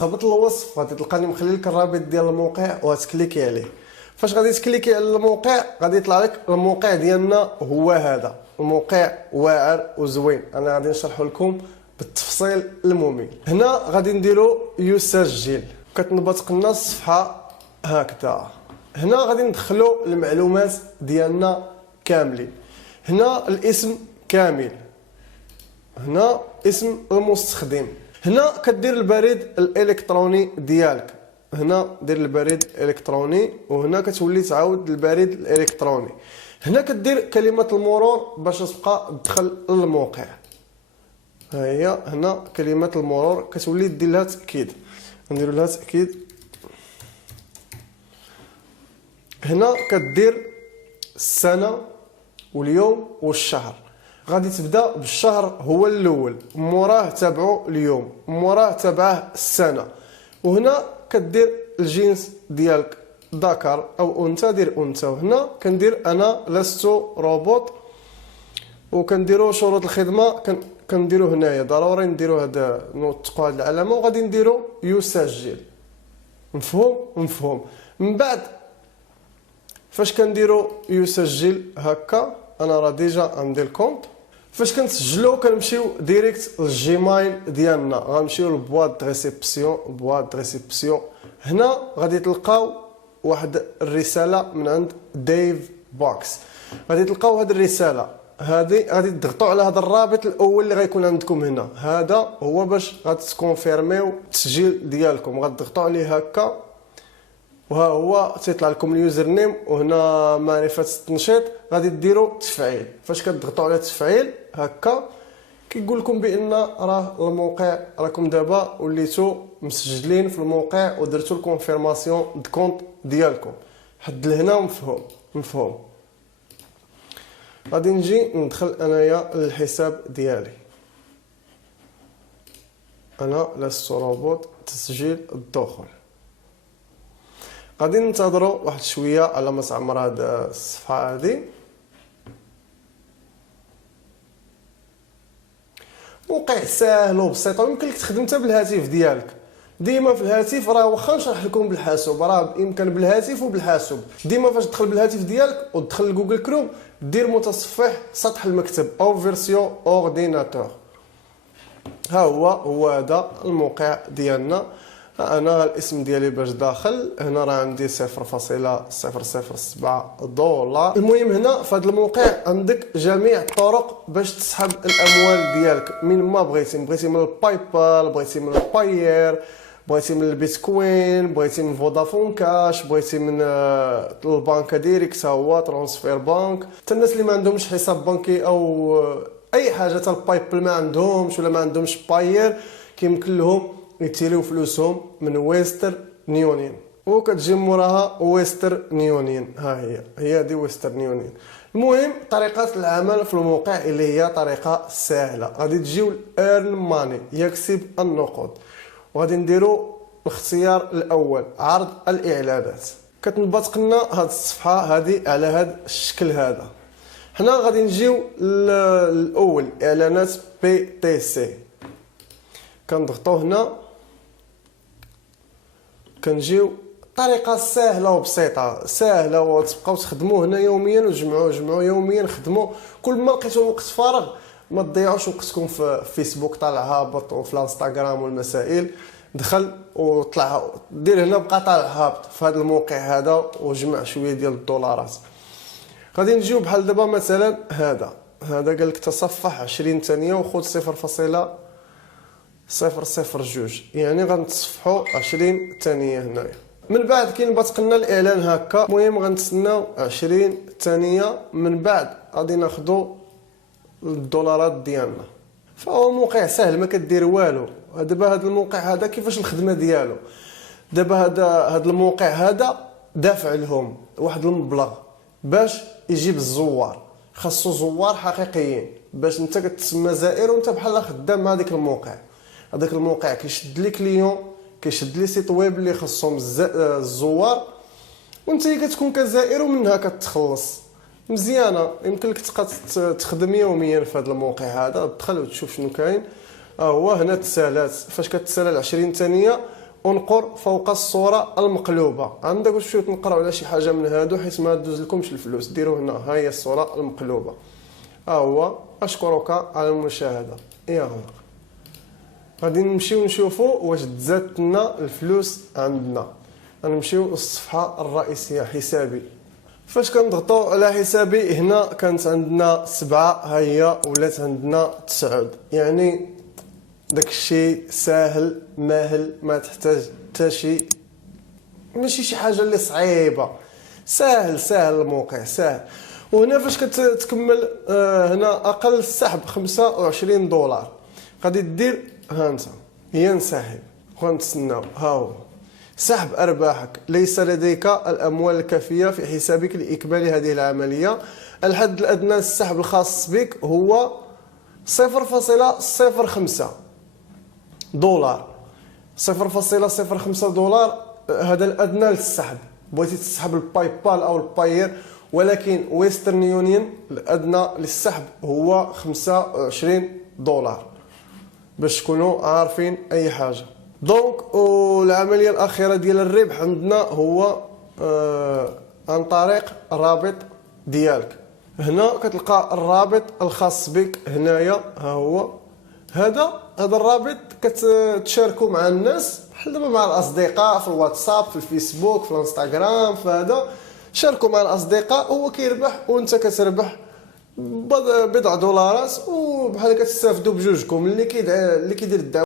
هبط الوصف غادي تلقاني مخلي لك الرابط ديال الموقع وغتكليكي عليه. فاش غادي تكليكي على الموقع غادي يطلع لك الموقع ديالنا هو هذا. الموقع واعر وزوين، انا غادي نشرحه لكم بالتفصيل الممل. هنا غادي نديرو يسجل، كتنبثق لنا الصفحه هكذا. هنا غادي ندخلو المعلومات ديالنا كاملين. هنا الاسم كامل، هنا اسم المستخدم، هنا كدير البريد الالكتروني ديالك، هنا دير البريد الالكتروني، وهنا كتولي تعاود البريد الالكتروني. هنا كدير كلمه المرور باش تبقى تدخل للموقع. ها هي هنا كلمه المرور كتولي دير لها تاكيد، نديرو لها تاكيد. هنا كدير السنه واليوم والشهر. غادي تبدا بالشهر هو الاول، موراه تابعو اليوم، موراه تابعه السنه. وهنا كدير الجنس ديالك ذكر او انثى، دير انثى. وهنا كندير انا لست روبوت، وكنديروا شروط الخدمه كنديروا هنايا ضروري نديرو هذا، نوثقوا هذه العلامه وغادي نديرو يسجل. مفهوم. من بعد فاش كنديرو يسجل هكا، انا راه ديجا عندي الكونط. فاش كنسجلو كنمشيو ديريكت للجيميل ديالنا، غنمشيو لبواط ريسيبسيون. هنا غادي تلقاو واحد الرساله من عند ديف بوكس. غادي تلقاو هذه الرساله هذه، غادي تضغطوا على هذا الرابط الاول اللي غيكون عندكم هنا. هذا هو باش غتكونفيرميو التسجيل ديالكم، غتضغطوا عليه هكا وها هو تيطلع لكم اليوزر نيم، وهنا معرفه التنشيط. غادي ديروا تفعيل. فاش كتضغطوا على تفعيل هكا كيقول لكم بان راه الموقع راكم دابا وليتو مسجلين في الموقع ودرتوا الكونفيرماسيون د كونط ديالكم. حد لهنا مفهوم. غادي نجي ندخل انايا للحساب ديالي. انا لست روبوت، تسجيل الدخول. غادي ننتظروا واحد شويه على ما تعمر هاد الصفحه هادي. موقع ساهل وبسيط ويمكن لك تخدم حتى بالهاتف ديالك. ديما في الهاتف راه واخا نشرح لكم بالحاسوب، راه بامكان بالهاتف وبالحاسوب. ديما فاش تدخل بالهاتف ديالك وتدخل لجوجل كروم دير متصفح سطح المكتب او فيرسيون اورديناتور. ها هو هذا الموقع ديالنا. انا الاسم ديالي باش داخل هنا راه عندي 0.007 دولار. المهم هنا في هذا الموقع عندك جميع الطرق باش تسحب الاموال ديالك من ما بغيتي من الباي بال، بغيتي من الباير، بغيتي من البيتكوين، بغيتي من فودافون كاش، بغيتي من البنكه ديريكت هو ترانسفير بانك. حتى الناس اللي ما عندهمش حساب بنكي او اي حاجه، حتى الباي بال ما عندهمش ولا ما عندهمش باير، كيمكن لهم يتيريو فلوسهم من ويسترن يونيون. وكتجي موراها ويسترن يونيون. ها هي دي ويسترن يونيون. المهم طريقه العمل في الموقع اللي هي طريقه سهله. غادي تجيو ايرن ماني، يكسب النقود. وغادي نديرو الاختيار الاول عرض الاعلانات. كتنبثق لنا هاد الصفحه هذه على هاد الشكل هذا. حنا غادي نجيو الاول اعلانات بي تي سي. كنضغطوا هنا كنجيو طريقه سهله وبسيطه، سهله وتبقاو تخدموا هنا يوميا وتجمعوا يوميا. خدموا كل ما لقيتوا وقت فارغ، ما تضيعوش وقتكم في فيسبوك طالع هابط وفي الانستغرام والمسائل. دخل وطلع دير هنا بقى طالع هابط في هذا الموقع هذا وجمع شويه ديال الدولارات. غادي نجيو بحال دابا مثلا هذا قال لك تصفح 20 ثانيه وخذ 0.002، يعني غنتصفحوا 20 ثانيه هنايا. من بعد كينبثق لنا الاعلان هكا. المهم غنتسناو 20 ثانيه، من بعد غادي ناخذوا الدولارات ديالنا. فهو موقع سهل ما كدير والو. دابا هذا الموقع هذا كيفاش الخدمه ديالو؟ دابا هذا الموقع هذا دافع لهم واحد المبلغ باش يجيب الزوار، خاصو زوار حقيقيين باش انت كتسمى زائر وانت بحال خدام مع داك الموقع. هذاك الموقع كيشد لي كليون، كيشد لي سيت ويب اللي خصهم الزوار، وانت كتكون كزائر ومنها كتخلص. مزيانه، يمكن لك تخدم يوميا في هذا الموقع هذا. تدخل وتشوف شنو كاين. هو هنا التسالات، فاش كتسالى 20 ثانيه انقر فوق الصورة المقلوبة. عندك واش تنقراو على شي حاجة من هادو حيت ما دوز لكمش الفلوس، ديروا هنا ها هي الصورة المقلوبة. ها هو. أشكرك على المشاهدة. يلا غادي نمشيو نشوفوا واش تزادت لنا الفلوس عندنا. غنمشيو للصفحة الرئيسية حسابي. فاش كنضغطوا على حسابي هنا كانت عندنا 7، ها هي ولات عندنا 9. يعني داكشي ساهل ماهل، ما تحتاج حتى شي، ماشي شي حاجه اللي صعيبه، ساهل الموقع ساهل. وهنا فاش كتكمل هنا اقل السحب 25 دولار غادي دير ها انت هي نسحب وغنتسناو. ها هو سحب ارباحك. ليس لديك الاموال الكافيه في حسابك لاكمال هذه العمليه. الحد الادنى للسحب الخاص بك هو 0.05 دولار. 0.05 دولار هذا الادنى للسحب. بغيتي تسحب الباي بال او الباير، ولكن ويسترن يونيون الادنى للسحب هو 25 دولار باش تكونوا عارفين اي حاجه. دونك والعمليه الاخيره ديال الربح عندنا هو عن طريق الرابط ديالك. هنا كتلقى الرابط الخاص بك هنايا. ها هو هذا الرابط كتشاركوا مع الناس بحال دابا مع الاصدقاء في الواتساب في الفيسبوك في الانستغرام. فهذا شاركوا مع الاصدقاء، هو كيربح وانت كتربح بضع دولارات، وبحال كتستافدوا بجوجكم. اللي كيدير الدعوه